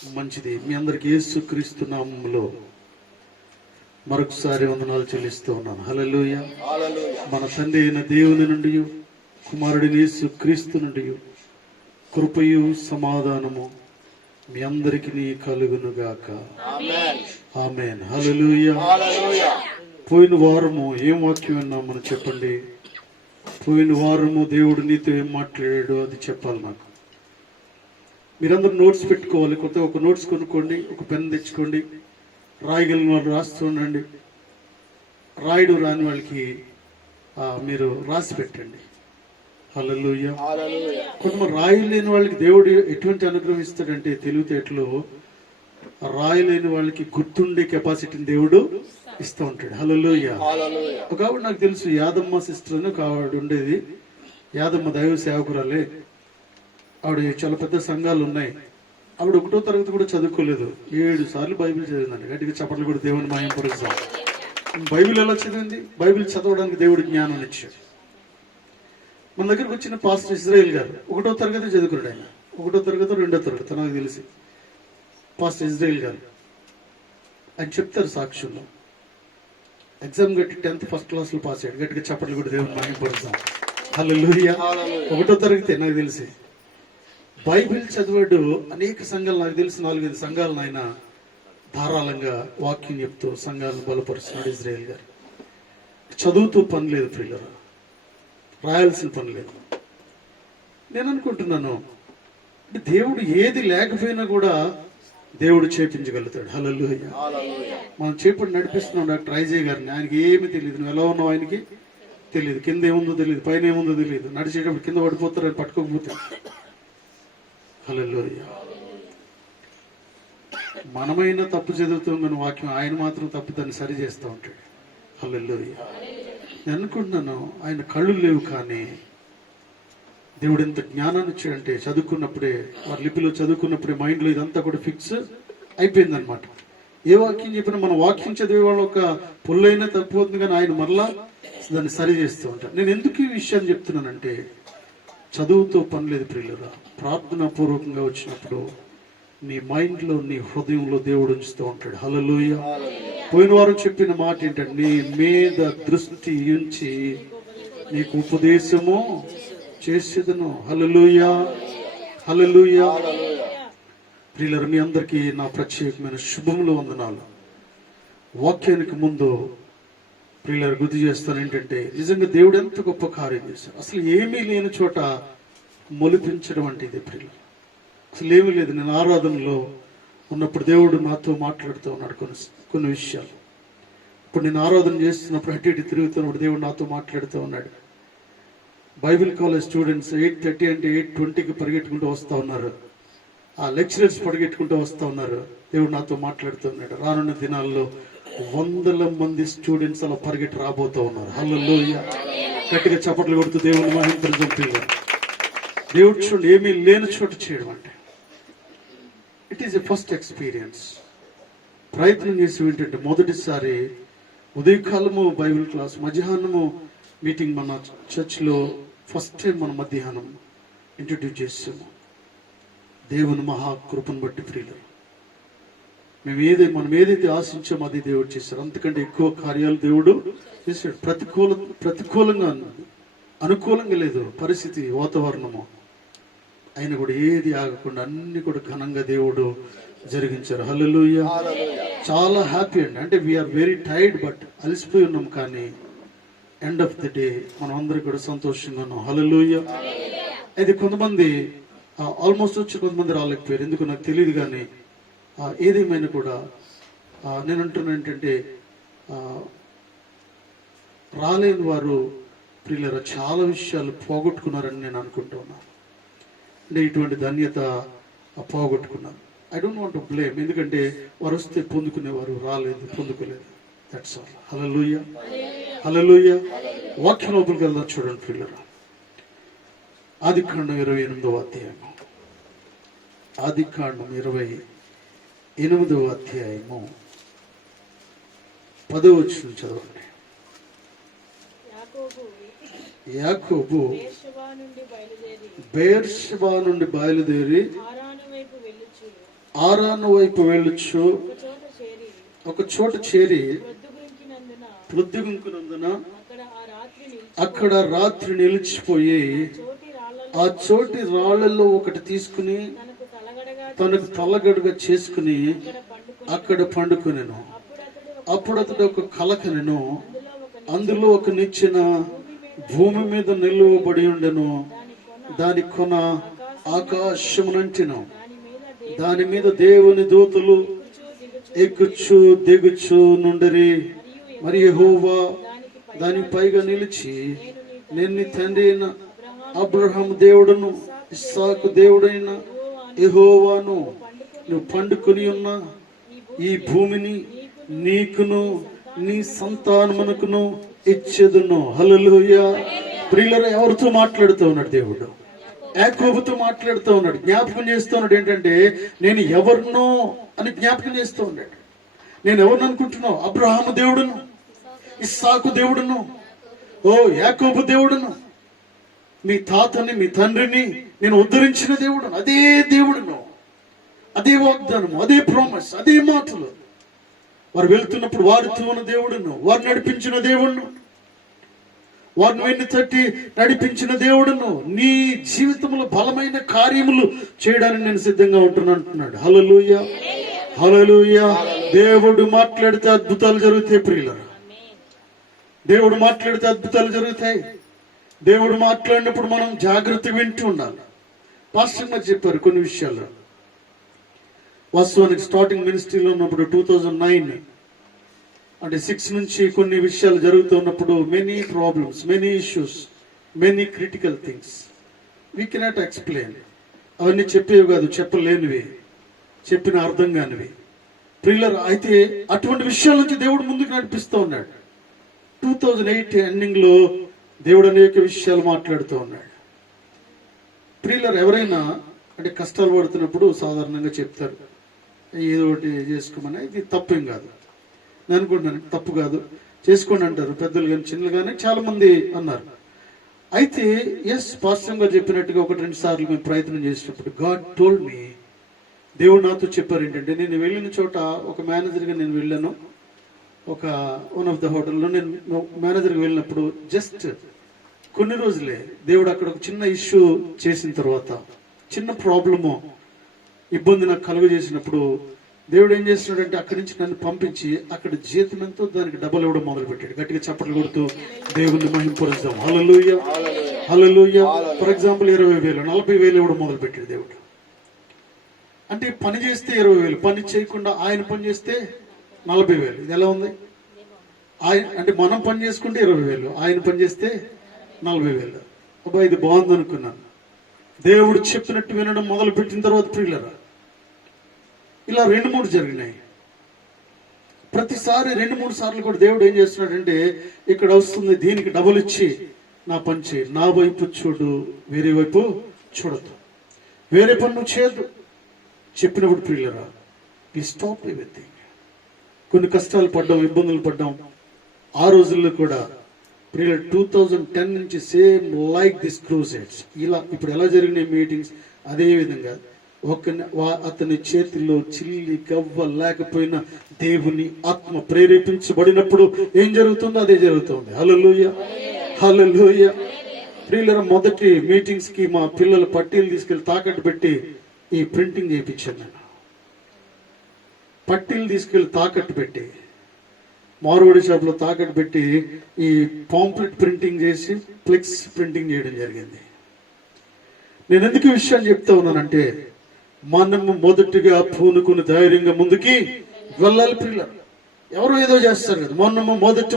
మంచిది. మీ అందరికి యేసుక్రీస్తు నామములో మరొకసారి వందనాలు చెల్లిస్తూ ఉన్నాను. హల్లెలూయా. మన తండ్రి అయిన దేవుని నుండి, కుమారుడిని యేసుక్రీస్తు నుండి కృపయు సమాధానము మీ అందరికి కలుగును గాక. ఆమేన్. హల్లెలూయా. పోయిన వారము ఏం వాక్యం విన్నామని చెప్పండి. పోయిన వారము దేవుడు నీతో ఏం మాట్లాడాడు అది చెప్పాలి నాకు. మీరందరూ నోట్స్ పెట్టుకోవాలి. కొత్తగా ఒక నోట్స్ కొనుక్కోండి, ఒక పెన్ తెచ్చుకోండి, రాయగలిగిన వాళ్ళు రాస్తూ ఉండండి. రాయడు రాని వాళ్ళకి మీరు రాసి పెట్టండి. హల్లెలూయా. కొంతమంది రాయలేని వాళ్ళకి దేవుడు ఎటువంటి అనుగ్రహం ఇస్తాడంటే తెలివితేటలు, రాయలేని వాళ్ళకి గుర్తుండే కెపాసిటీని దేవుడు ఇస్తూ ఉంటాడు. హల్లెలూయా. ఒక ఆవిడ నాకు తెలుసు, యాదమ్మ సిస్టర్ అని ఒక ఆవిడ ఉండేది. యాదమ్మ దైవ సేవకురాలే. ఆవిడ చాలా పెద్ద సంఘాలు ఉన్నాయి. ఆవిడ 1వ తరగతి కూడా చదువుకోలేదు. 7 సార్లు బైబిల్ చదివిందండి. గట్టిగా చప్పట్లు కూడా దేవుని మహిమ పరుస్తాం. బైబిల్ ఎలా చదివింది? బైబిల్ చదవడానికి దేవుడు జ్ఞానం ఇచ్చాడు. మన దగ్గరకు వచ్చిన పాస్టర్ ఇజ్రాయేల్ గారు 1వ తరగతి చదువుకున్నాడు. ఆయన 1వ తరగతి 2వ తరగతి నాకు తెలిసి. పాస్టర్ ఇజ్రాయేల్ గారు ఆయన చెప్తారు సాక్ష్యంలో, ఎగ్జామ్ కట్టి 10th ఫస్ట్ క్లాస్లో పాస్ అయ్యాడు. గట్టిగా చప్పట్లు కూడా దేవుని మహిమ పరుస్తాం. హల్లెలూయా. 1వ తరగతి నాకు తెలిసి. బైబిల్ చదివాడు. అనేక సంఘాలు, నాకు తెలిసి 4-5 సంఘాలను ఆయన ధారాళంగా వాక్యం చెప్తూ సంఘాలను బలపరుస్తున్నాడు ఇజ్రాయేల్ గారు. చదువుతూ పని లేదు ప్రియులారా, రాయాల్సిన పని లేదు. నేను అనుకుంటున్నాను, దేవుడు ఏది లేకపోయినా కూడా దేవుడు చేపించగలుగుతాడు. హల్లెలూయా. మనం చేపట్టి నడిపిస్తున్నాం డాక్టర్ ఐజయ్ గారిని. ఆయనకి ఏమీ తెలియదు. నువ్వు ఎలా ఉన్నావు ఆయనకి తెలియదు. కింద ఏముందో తెలియదు, పైన ఏముందో తెలియదు. నడిచేటప్పుడు కింద పడిపోతారు, అని పట్టుకోకపోతే. హల్లెలూయా. మనమైనా తప్పు చదువుతాం కానీ వాక్యం, ఆయన మాత్రం తప్పు దాన్ని సరి చేస్తూ ఉంటాడు. హల్లెలూయా. నేను అనుకుంటున్నాను, ఆయన కళ్ళు లేవు కానీ దేవుడు ఎంత జ్ఞానాన్ని ఇచ్చాడంటే చదువుకున్నప్పుడే, వారి లిపిలో చదువుకున్నప్పుడే మైండ్లో ఇదంతా కూడా ఫిక్స్ అయిపోయిందనమాట. ఏ వాక్యం చెప్పినా మన వాక్యం చదివే వాళ్ళు ఒక పుల్లైనా తప్పిపోతుంది కానీ ఆయన మరలా దాన్ని సరి చేస్తూ ఉంటాడు. నేను ఎందుకు ఈ విషయాన్ని చెప్తున్నానంటే, చదువుతో పని లేదు ప్రియులరా. ప్రార్థనా పూర్వకంగా వచ్చినప్పుడు నీ మైండ్లో, నీ హృదయంలో దేవుడు ఉంచుతూ ఉంటాడు. హల్లెలూయా. పోయిన వారం చెప్పిన మాట ఏంటంటే, నీ మీద దృష్టి ఉంచి నీకు ఉపదేశము చేసేదను. హల్లెలూయా. హల్లెలూయా. ప్రియులరా, మీ అందరికీ నా ప్రత్యేకమైన శుభములు, వందనాలు. వాక్యానికి ముందు ప్రియులరా గుర్తు చేస్తాను ఏంటంటే, నిజంగా దేవుడు ఎంత గొప్ప కార్యం చేశాడు. అసలు ఏమీ లేని చోట మొలిపించడం అంటే ఇది ప్రియులు. అసలు ఏమీ లేదు. నేను ఆరాధనలో ఉన్నప్పుడు దేవుడు నాతో మాట్లాడుతూ ఉన్నాడు కొన్ని విషయాలు. ఇప్పుడు నేను ఆరాధన చేస్తున్నప్పుడు అటు ఇటు తిరుగుతున్నప్పుడు దేవుడు నాతో మాట్లాడుతూ ఉన్నాడు. బైబిల్ కాలేజ్ స్టూడెంట్స్ 8:30 అంటే 8:20కి పరిగెట్టుకుంటూ వస్తూ ఉన్నారు. ఆ లెక్చరర్స్ పరిగెట్టుకుంటూ వస్తూ ఉన్నారు. దేవుడు నాతో మాట్లాడుతూ ఉన్నాడు. రానున్న దినాల్లో 100 మంది స్టూడెంట్స్ అలా పరిగెట్టి రాబోతూ ఉన్నారు. హల్లెలూయా. గట్టిగా చప్పట్లు కొడుతూ దేవుని మహిమ. దేవుడు చూడండి, ఏమీ లేని చోట చేయడం అంటే it is a first experience. ప్రయత్నం చేసి ఏంటంటే, మొదటిసారి ఉదయకాలము బైబిల్ క్లాస్, మధ్యాహ్నము మీటింగ్ మన చర్చ్లో ఫస్ట్ టైం మన మధ్యాహ్నం ఇంట్రడ్యూస్ చేసాము. దేవుని మహాకృపను బట్టి ప్రియులు, మనం ఏదైతే ఆశించామో అది దేవుడు చేశారు. అంతకంటే ఎక్కువ కార్యాలు దేవుడు చేశాడు. ప్రతికూలంగా, అనుకూలంగా లేదు పరిస్థితి, వాతావరణము అయినా కూడా ఏది ఆగకుండా అన్ని కూడా ఘనంగా దేవుడు జరిగించారు. హల్లెలూయా. చాలా హ్యాపీ అండి. అంటే వీఆర్ వెరీ టైర్డ్, బట్ అలసిపోయి ఉన్నాం కానీ ఎండ్ ఆఫ్ ది డే మనం అందరూ కూడా సంతోషంగా ఉన్నాం. హల్లెలూయా. అయితే కొంతమంది ఆల్మోస్ట్ వచ్చి కొంతమంది రాలేకపోయారు, ఎందుకు నాకు తెలియదు. కానీ ఏదేమైనా కూడా నేను అంటున్నా ఏంటంటే, రాలేని వారు ప్రియులారా చాలా విషయాలు పోగొట్టుకున్నారని నేను అనుకుంటున్నాను. అంటే ఇటువంటి ధన్యత పోగొట్టుకున్నారు. I don't want to blame, ఎందుకంటే వారు వస్తే పొందుకునేవారు, రాలేదు పొందుకోలేదు. That's all. హల్లెలూయా. హల్లెలూయా. వాక్యం లోపలికి వెళ్దాం. చూడండి ప్రియులారా, ఆదికాండం 28వ అధ్యాయము. ఆదికాండం 28వ అధ్యాయము 10వ వచనం చదవండి. యాకోబు బెయేర్షెబా నుండి బయలుదేరి ఆరాను వైపు వెళ్ళొచ్చు ఒక చోట చేరి ప్రొద్దుగుంకునందున అక్కడ రాత్రి నిలిచిపోయి ఆ చోటి రాళ్లలో ఒకటి తీసుకుని తనకు తలగడగా చేసుకుని అక్కడ పండుకునేను. అప్పుడు అతడు ఒక కలకనెను, అందులో ఒక నిచ్చెన భూమి మీద నిలువబడి ఉండెను, దాని కొన ఆకాశమునంటెను, దాని మీద దేవుని దూతలు ఎక్కుచు దిగుచు నుండిరి. మరి యెహోవా దాని పైగా నిలిచి, నేను నీ తండ్రి అయిన అబ్రహాము దేవుడును ఇస్సాకు దేవుడైన యెహోవాను, నువ్వు పండుకొని ఉన్న ఈ భూమిని నీకును నీ సంతానమునకును ఇచ్చేదును. హల్లెలూయా. ప్రియులారా, ఎవరితో మాట్లాడుతూ ఉన్నాడు దేవుడు? యాకోబుతో మాట్లాడుతూ ఉన్నాడు. జ్ఞాపకం చేస్తూ ఉన్నాడు ఏంటంటే, నేను ఎవరినో అని జ్ఞాపకం చేస్తూ ఉన్నాడు. నేను ఎవరిని అనుకుంటున్నావు? అబ్రహాము దేవుడును, ఇస్సాకు దేవుడును, ఓ యాకోబు దేవుడును, మీ తాతని మీ తండ్రిని నేను ఉద్ధరించిన దేవుడును. అదే దేవుడును, అదే వాగ్దానము, అదే ప్రామిస్, అదే మాటలు. వారు వెళ్తున్నప్పుడు వారితో ఉన్న దేవుడును, వారు నడిపించిన దేవుడును, వారిని వెన్ను తట్టి నడిపించిన దేవుడును, నీ జీవితంలో బలమైన కార్యములు చేయడానికి నేను సిద్ధంగా ఉంటున్నాను అంటున్నాడు. హల్లెలూయా, హల్లెలూయా. దేవుడు మాట్లాడితే అద్భుతాలు జరుగుతాయి ప్రియులారా. దేవుడు మాట్లాడితే అద్భుతాలు జరుగుతాయి. దేవుడు మాట్లాడినప్పుడు మనం జాగ్రత్తగా వింటూ ఉండాలి. పాస్టర్ గారు చెప్పారు కొన్ని విషయాలు. వాస్తవానికి స్టార్టింగ్ మినిస్ట్రీలో ఉన్నప్పుడు 2009 అంటే 6 నుంచి కొన్ని విషయాలు జరుగుతున్నప్పుడు many problems, many issues, many critical things we cannot explain. అవన్నీ చెప్పేవి కాదు, చెప్పలేనివి, చెప్పిన అర్థం కానివి ప్రియులర్. అయితే అటువంటి విషయాల నుంచి దేవుడు ముందుకు నడిపిస్తూ ఉన్నాడు. 2008 ఎండింగ్ లో దేవుడు అనేక విషయాలు మాట్లాడుతూ ఉన్నాడు. ప్రియులర్, ఎవరైనా అంటే కష్టాలు పడుతున్నప్పుడు సాధారణంగా చెప్తారు, ఏదో ఒకటి చేసుకోమని. ఇది తప్పేం కాదు, నేను అనుకుంటున్నాను తప్పు కాదు, చేసుకోండి అంటారు పెద్దలు కానీ చిన్నలు కానీ చాలా మంది అన్నారు. అయితే ఎస్, స్పష్టంగా చెప్పినట్టుగా 1-2 సార్లు మేము ప్రయత్నం చేసినప్పుడు గాడ్ టోల్డ్ మీ, దేవుడు నాతో చెప్పారు ఏంటంటే, నేను వెళ్ళిన చోట ఒక మేనేజర్గా నేను వెళ్ళాను. ఒక వన్ ఆఫ్ ద హోటల్లో నేను మేనేజర్గా వెళ్ళినప్పుడు జస్ట్ కొన్ని రోజులే దేవుడు అక్కడ ఒక చిన్న ఇష్యూ చేసిన తర్వాత, చిన్న ప్రాబ్లము, ఇబ్బంది నాకు కలుగజేసినప్పుడు దేవుడు ఏం చేస్తున్నాడంటే అక్కడి నుంచి నన్ను పంపించి అక్కడ జీతం ఎంతో దానికి డబ్బులు ఇవ్వడం మొదలు పెట్టాడు. గట్టిగా చప్పట్లు కొడుతూ దేవుణ్ణి మహింపరుస్తాం. హల్లెలూయా, హల్లెలూయా. ఫర్ ఎగ్జాంపుల్ 20,000, 40,000 ఇవ్వడం మొదలు పెట్టాడు దేవుడు. అంటే పని చేస్తే 20,000, పని చేయకుండా ఆయన పని చేస్తే 40,000. ఇది ఎలా ఉంది? ఆయన అంటే మనం పని చేసుకుంటే 20,000, ఆయన పని చేస్తే 40,000. అబ్బా, ఇది బాగుంది అనుకున్నాను. దేవుడు చెప్పినట్టు వినడం మొదలు పెట్టిన తర్వాత ప్రియులరా, ఇలా 2-3 జరిగినాయి. ప్రతిసారి 2-3 సార్లు కూడా దేవుడు ఏం చేస్తున్నాడంటే, ఇక్కడ వస్తుంది దీనికి డబుల్ ఇచ్చి నా పని చేయి, నా వైపు చూడు, వేరే వైపు చూడదు, వేరే పన్ను చేయదు చెప్పినప్పుడు ప్రియులరా, ఈ స్టాప్ ఎవ్రీథింగ్. కొన్ని కష్టాలు పడ్డాం, ఇబ్బందులు పడ్డాం. ఆ రోజుల్లో కూడా ప్రియుల 2010 నుంచి సేమ్ లైక్ దిస్ క్రూసేడ్స్, ఇలా ఇప్పుడు ఎలా జరిగినాయి మీటింగ్స్, అదే విధంగా అతని చేతిలో చిల్లి గవ్వ లేకపోయినా దేవుని ఆత్మ ప్రేరేపించబడినప్పుడు ఏం జరుగుతుందో అదే జరుగుతుంది. హల్లెలూయా, హల్లెలూయా. ప్రియులరా, మొదటి మీటింగ్స్ కి మా పిల్లలు పట్టీలు తీసుకెళ్లి తాకట్టు పెట్టి ఈ ప్రింటింగ్ చేయించాను. నేను పట్టీలు తీసుకెళ్లి తాకట్టు పెట్టి మార్వాడి షాప్ లో తాకట్టు పెట్టి ఈ పాంప్లెట్ ప్రింటింగ్ చేసి ఫ్లెక్స్ ప్రింటింగ్ చేయడం జరిగింది. నేను ఎందుకు ఈ విషయాన్ని చెప్తా ఉన్నానంటే, మనము మొదటిగా పూనుకుని ధైర్యంగా ముందుకి వెళ్ళాలి. పిల్లలు ఎవరో ఏదో చేస్తారు కదా, మనము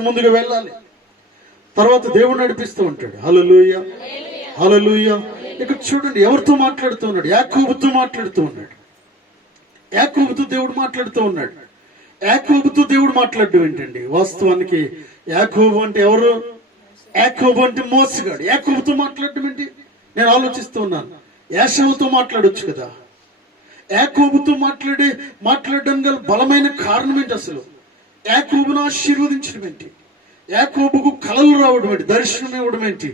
ముందుగా వెళ్ళాలి. తర్వాత దేవుడు నడిపిస్తూ ఉంటాడు. హల్లెలూయా, హల్లెలూయా. ఇక్కడ చూడండి ఎవరితో మాట్లాడుతూ ఉన్నాడు? యాకోబుతో మాట్లాడుతూ ఉన్నాడు. యాకోబుతో దేవుడు మాట్లాడుతూ ఉన్నాడు. యాకోబుతో దేవుడు మాట్లాడడం ఏంటండి? వాస్తవానికి యాకోబు అంటే ఎవరు? యాకోబు అంటే మోసగాడు. యాకోబుతో మాట్లాడడం ఏంటి? నేను ఆలోచిస్తూ ఉన్నాను. ఏశావుతో మాట్లాడొచ్చు కదా. యాకోబుతో మాట్లాడడం గల బలమైన కారణం ఏంటి? అసలు యాకోబును ఆశీర్వదించడం ఏంటి? యాకోబుకు కలలు రావడం ఏంటి? దర్శనం ఇవ్వడం ఏంటి?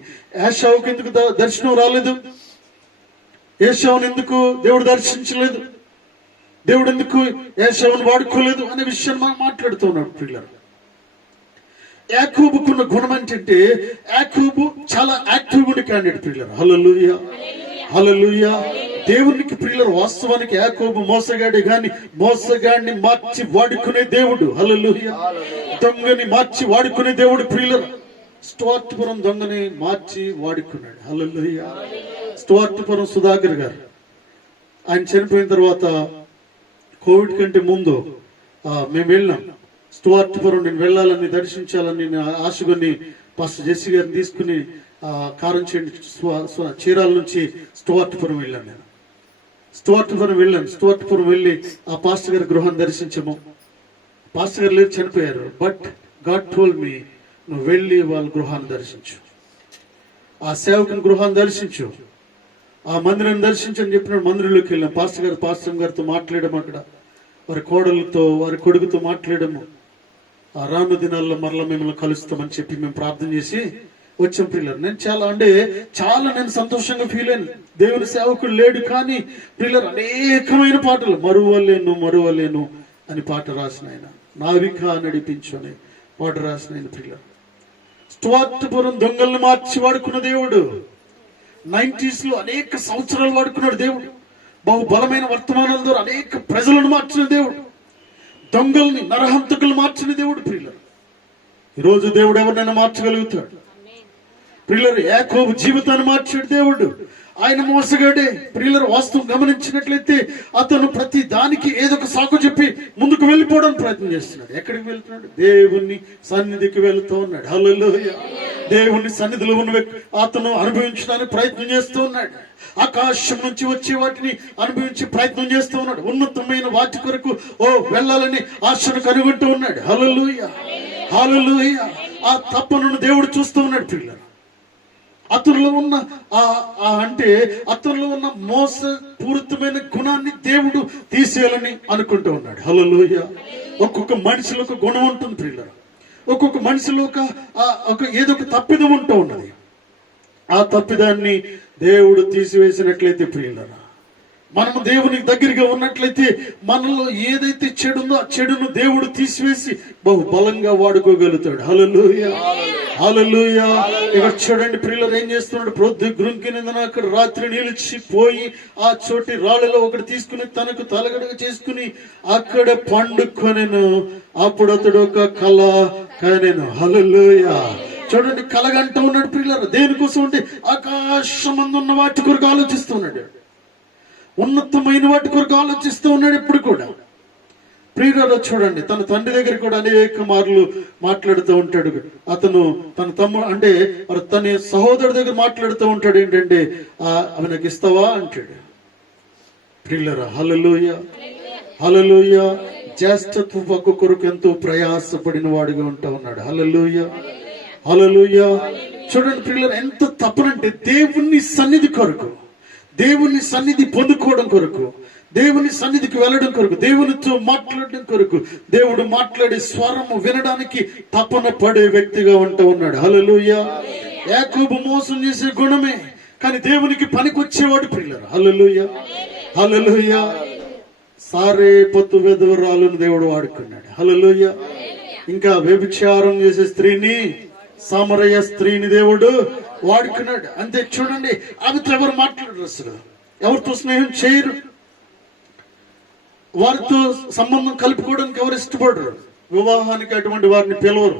ఏశావుకు ఎందుకు దర్శనం రాలేదు? ఏశావును ఎందుకు దేవుడు దర్శించలేదు? దేవుడు ఎందుకు ఏశావును వాడుకోలేదు అనే విషయాన్ని మనం మాట్లాడుతూ ఉన్నాడు పిల్లలు. యాకోబుకున్న గుణం ఏంటంటే యాకోబు చాలా యాక్టివ్ ఉండే క్యాండిడేట్ పిల్లలు. హల్లెలూయా, హల్లెలూయా. దేవునికి పిల్లలు వాస్తవానికి యాకోబు మోసగాడే గాని మోసగాడిని మార్చి వాడుకునే దేవుడు. హల్లెలూయా. దొంగని మార్చి వాడుకునే దేవుడు పిల్లలు. స్టువర్ట్పురం దొంగని మార్చి వాడుకున్నాడు. హల్లెలూయా. స్టువర్ట్పురం సుధాకర్ గారు ఆయన చనిపోయిన తర్వాత కోవిడ్ కంటే ముందు మేము వెళ్ళాం స్టువర్ట్పురం. నేను వెళ్ళాలని దర్శించాలని ఆశగొని పాస్టర్ జెస్సీ గారిని తీసుకుని కారంచేండి చీరాల నుంచి స్టువర్ట్పురం వెళ్ళాను. నేను స్టువర్ట్పురం వెళ్ళి ఆ పాస్టర్ గారి గృహాన్ని దర్శించాము. పాస్టర్ గారు లేరు, చనిపోయారు. బట్ గాడ్ టోల్డ్ మీ, నువ్వు వెళ్ళి వాళ్ళ గృహాన్ని దర్శించు, ఆ సేవకుని గృహాన్ని దర్శించు, ఆ మందిరాన్ని దర్శించని చెప్పినాడు. మందిరంలోకి వెళ్ళాం. పాస్టర్ గారితో మాట్లాడము, అక్కడ వారి కోడలతో వారి కొడుకుతో మాట్లాడము. ఆ రాను దినాల్లో మరలా మిమ్మల్ని కలుస్తామని చెప్పి మేము ప్రార్థన చేసి వచ్చాం పిల్లలు. నేను చాలా సంతోషంగా ఫీల్ అయ్యాను. దేవుని సేవకుడు లేడు కానీ పిల్లలు అనేకమైన పాటలు మరువలేను అని పాట రాసిన ఆయన, నావిక నడిపించు అనే పాట రాసిన ఆయన పిల్లలు. స్టువర్ట్పురం దొంగల్ని మార్చి వాడుకున్న దేవుడు. 90s లో అనేక సంవత్సరాలు వాడుకున్నాడు దేవుడు. బహుబలమైన వర్తమానాల ద్వారా అనేక ప్రజలను మార్చిన దేవుడు. దొంగల్ని నరహంతకులు మార్చిన దేవుడు ప్రియులరు. ఈరోజు దేవుడు ఎవరినైనా మార్చగలుగుతాడు ప్రియులరు. యాకోబు జీవితాన్ని మార్చాడు దేవుడు. ఆయన మోసగాడే ప్రియులరు. వాస్తవం గమనించినట్లయితే అతను ప్రతి దానికి ఏదో ఒక సాకు చెప్పి ముందుకు వెళ్ళిపోవడానికి ప్రయత్నం చేస్తున్నాడు. ఎక్కడికి వెళ్తున్నాడు? దేవుని సన్నిధికి వెళ్తూ ఉన్నాడు. హల్లెలూయా. దేవుని సన్నిధిలో ఉన్న అతను అనుభవించడానికి ప్రయత్నం చేస్తూ ఉన్నాడు. ఆకాశం నుంచి వచ్చే వాటిని అనుభవించి ప్రయత్నం చేస్తూ ఉన్నాడు. ఉన్నతమైన వాటి కొరకు వెళ్ళాలని ఆశను కనుగొంటూ ఉన్నాడు. హల్లెలూయా, హల్లెలూయా. ఆ తపనను దేవుడు చూస్తూ ఉన్నాడు పిల్లలు. అతనిలో ఉన్న అతనిలో ఉన్న మోసపూరితమైన గుణాన్ని దేవుడు తీసేయాలని అనుకుంటూ ఉన్నాడు. హల్లెలూయా. ఒక్కొక్క మనిషిలో ఒక గుణం ఉంటుంది ప్రియులారా. ఒక్కొక్క మనిషిలో ఏదో ఒక తప్పిదం ఉంటూ ఉన్నది. ఆ తప్పిదాన్ని దేవుడు తీసివేసినట్లయితే ప్రియులారా, మనము దేవునికి దగ్గరగా ఉన్నట్లయితే మనలో ఏదైతే చెడుందో ఆ చెడును దేవుడు తీసివేసి బహు బలంగా వాడుకోగలుగుతాడు. హల్లెలూయా, హల్లెలూయా. ఇక్కడ చూడండి ప్రియులారా, ఏం చేస్తున్నాడు? ప్రొద్దు గ్రుంకినందున అక్కడ రాత్రి నిలిచిపోయి ఆ చోటి రాళ్ళలో ఒకటి తీసుకుని తనకు తలగడగా చేసుకుని అక్కడ పండుకొనెను. అప్పుడు అతడు ఒక కల కనెను. హల్లెలూయా. చూడండి, కలగంటూ ఉన్నాడు ప్రియులారా. దేనికోసం అంటే ఆకాశమందు ఉన్న వాటి కొరకు ఆలోచిస్తూ ఉన్నాడు. ఉన్నతమైన వాటి కొరకు ఆలోచిస్తూ ఉన్నాడు ఎప్పుడు కూడా. ప్రియులలో చూడండి, తన తండ్రి దగ్గర కూడా అనేక మార్లు మాట్లాడుతూ ఉంటాడు. అతను తన తమ్ముడు అంటే తన సహోదరుడి దగ్గర మాట్లాడుతూ ఉంటాడు. ఏంటంటే ఆమెకు ఇస్తావా అంటాడు. ప్రియులరా, హల్లెలూయా, హల్లెలూయా. జ్యేష్ఠత్వ పక్కు కొరకు ఎంతో ప్రయాసపడిన వాడిగా ఉంటా ఉన్నాడు. హల్లెలూయా, హల్లెలూయా. చూడండి ప్రియులరా, ఎంత తపనంటే దేవుని సన్నిధి కొరకు, దేవుని సన్నిధి పొందుకోవడం కొరకు, దేవుని సన్నిధికి వెళ్ళడం కొరకు, దేవునితో మాట్లాడడం కొరకు, దేవుడు మాట్లాడే స్వరము వినడానికి తపన పడే వ్యక్తిగా ఉంటూ ఉన్నాడు. హల్లెలూయా. యాకోబు మోసం చేసే గుణమే కానీ దేవునికి పనికొచ్చేవాడు ప్రియులారా. హల్లెలూయా, హల్లెలూయా. సారే పొత్తు వెధవరాలను దేవుడు వాడుకున్నాడు. హల్లెలూయా. ఇంకా వ్యభిచారం చేసే స్త్రీని, సమరయ స్త్రీని దేవుడు వాడుకున్నాడు. అంతే. చూడండి, ఆమెతో ఎవరు మాట్లాడరు, అసలు ఎవరితో స్నేహం చేయరు, వారితో సంబంధం కలుపుకోవడానికి ఎవరు ఇష్టపడరు. వివాహానికి అటువంటి వారిని పిలవరు,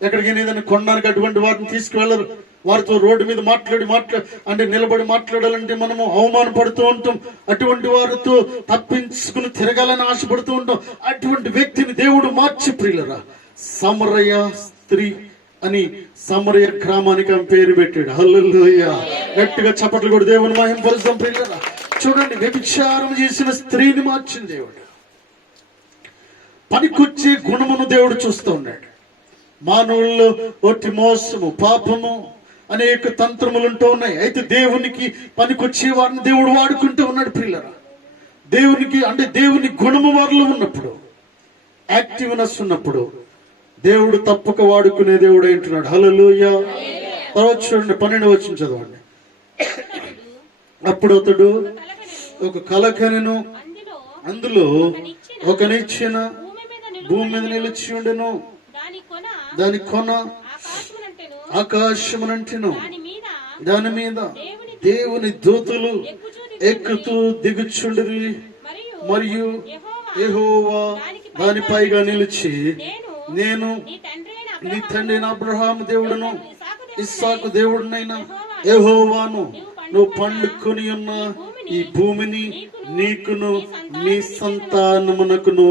ఎక్కడికి ఏదైనా కొనడానికి అటువంటి వారిని తీసుకువెళ్లరు. వారితో రోడ్డు మీద అంటే నిలబడి మాట్లాడాలంటే మనము అవమానపడుతూ ఉంటాం. అటువంటి వారితో తప్పించుకుని తిరగాలని ఆశపడుతూ ఉంటాం. అటువంటి వ్యక్తిని దేవుడు మార్చి ప్రియులరా సమరయ స్త్రీ అని సమరయ గ్రామానికి ఆమె పేరు పెట్టాడు. హల్లెలూయా. గట్టిగా చప్పట్లు కూడా దేవుని మహిమపరుస్తాం ప్రియులరా. చూడండి, వ్యభిచారం చేసిన స్త్రీని మార్చిన దేవుడు. పనికొచ్చే గుణమును దేవుడు చూస్తూ ఉన్నాడు. మానవుల్లో ఒట్టి మోసము, పాపము, అనేక తంత్రములు ఉంటూ ఉన్నాయి. అయితే దేవునికి పనికొచ్చే వారిని దేవుడు వాడుకుంటూ ఉన్నాడు ప్రియులరా. దేవునికి అంటే దేవుని గుణము వారిలో ఉన్నప్పుడు, యాక్టివ్నెస్ ఉన్నప్పుడు దేవుడు తప్పక వాడుకునే దేవుడు అంటున్నాడు. హల్లెలూయా. తర్వాత చూడండి, 12వ వచనం చదవండి. అప్పుడు అతడు ఒక కల కనెను, అందులో ఒక నిచ్చెన భూమి మీద నిలిచి ఉండెను, దాని కొన ఆకాశమునంటెను, దాని మీద దేవుని దూతలు ఎక్కుతూ దిగుచుండిరి. మరియు యెహోవా దానిపైగా నిలిచి, నేను నీ తండ్రి అబ్రహాము దేవుడును ఇస్సాకు దేవుడునైన యెహోవాను, నువ్వు పండుకొని ఉన్న ఈ భూమిని నీకును నీ సంతానమునకును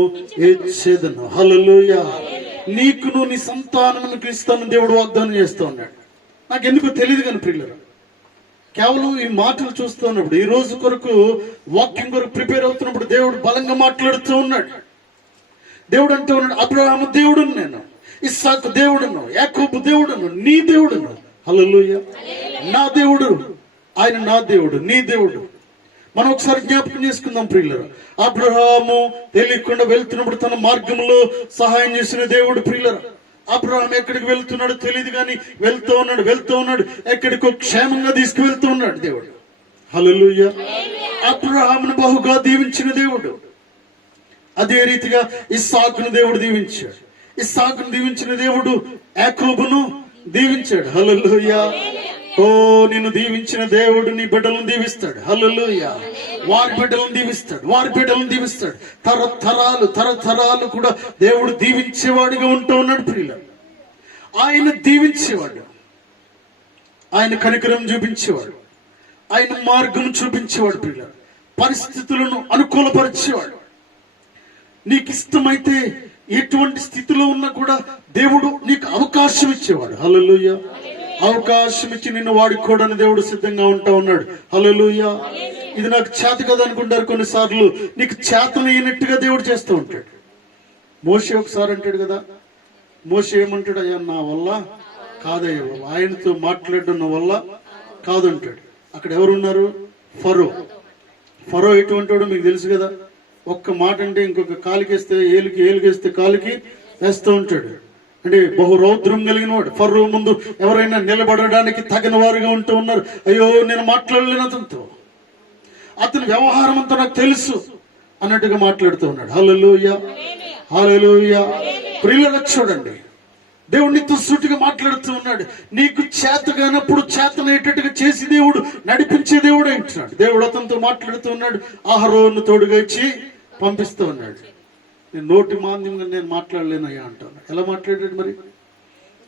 ఇచ్చేదను. హల్లెలూయా. నీకును నీ సంతానమునకు ఇస్తానని దేవుడు వాగ్దానం చేస్తూ ఉన్నాడు. నాకు ఎందుకు తెలియదు కానీ ప్రియులారా, కేవలం ఈ మాటలు చూస్తున్నప్పుడు, ఈ రోజు కొరకు వాక్యం కొరకు ప్రిపేర్ అవుతున్నప్పుడు దేవుడు బలంగా మాట్లాడుతూ ఉన్నాడు. దేవుడు అంటూ ఉన్నాడు, అబ్రహాము దేవుడును నేను, ఇస్సాకు దేవుడును, యాకోబు దేవుడును, నీ దేవుడును. హల్లెలూయా. నా దేవుడు ఆయన, నా దేవుడు, నీ దేవుడు. మనం ఒకసారి జ్ఞాపకం చేసుకుందాం ప్రియులారా. అబ్రహాము తెలియకుండా వెళ్తున్నప్పుడు తన మార్గంలో సహాయం చేసిన దేవుడు ప్రియులారా. అబ్రహాం ఎక్కడికి వెళ్తున్నాడు తెలియదు కానీ వెళ్తూ ఉన్నాడు, ఎక్కడికో క్షేమంగా తీసుకువెళ్తూ ఉన్నాడు దేవుడు. హల్లెలూయా. అబ్రహామును బహుగా దీవించిన దేవుడు. అదే రీతిగా ఇస్సాకును దేవుడు దీవించాడు. ఇస్సాకును దీవించిన దేవుడు యాకోబును దీవించాడు. హల్లెలూయా. ఓ, నిన్ను దీవించిన దేవుడు నీ బిడ్డలను దీవిస్తాడు. హల్లెలూయా. వారి బిడ్డలను దీవిస్తాడు. తరతరాలు కూడా దేవుడు దీవించేవాడిగా ఉంటూ ఉన్నాడు ప్రియులారా. ఆయన దీవించేవాడు, ఆయన కనికరం చూపించేవాడు, ఆయన మార్గం చూపించేవాడు ప్రియులారా. పరిస్థితులను అనుకూలపరిచేవాడు. నీకు ఇష్టమైతే ఎటువంటి స్థితిలో ఉన్నా కూడా దేవుడు నీకు అవకాశం ఇచ్చేవాడు. హల్లెలూయా. అవకాశం ఇచ్చి నిన్ను వాడుకోవడానికి దేవుడు సిద్ధంగా ఉంటా ఉన్నాడు. హల్లెలూయా. ఇది నాకు చేత కదా అనుకుంటారు కొన్నిసార్లు. నీకు చేతనైనట్టుగా దేవుడు చేస్తూ ఉంటాడు. మోషే ఒకసారి అంటాడు కదా, మోషే ఏమంటాడు, అయ్యా నా వల్ల కాదయ్యా, ఆయనతో మాట్లాడడం వల్ల కాదంటాడు. అక్కడ ఎవరున్నారు? ఫరో ఎటువంటి వాడు మీకు తెలుసు కదా. ఒక్క మాట అంటే ఇంకొక కాలికేస్తే ఏలుకేస్తే కాలికి వేస్తూ ఉంటాడు. అంటే బహు రౌద్రం కలిగిన వాడు. ఫరో ముందు ఎవరైనా నిలబడడానికి తగిన వారుగా ఉంటూ ఉన్నారు. అయ్యో నేను మాట్లాడలేను అతనితో, అతని వ్యవహారం అంతా నాకు తెలుసు అన్నట్టుగా మాట్లాడుతూ ఉన్నాడు. హల్లెలూయా. హల్లెలూయా. ప్రియులను చూడండి, దేవుడు నీతో సూటిగా మాట్లాడుతూ ఉన్నాడు. నీకు చేతగానప్పుడు చేతనయ్యేటట్టుగా చేసి దేవుడు నడిపించే దేవుడు అంటున్నాడు. దేవుడు అతనితో మాట్లాడుతూ ఉన్నాడు. అహరోను తోడుగా ఇచ్చి పంపిస్తూ ఉన్నాడు. నేను నోటి మాంద్యంగా నేను మాట్లాడలేనయ్యా అంటాను. ఎలా మాట్లాడాడు మరి?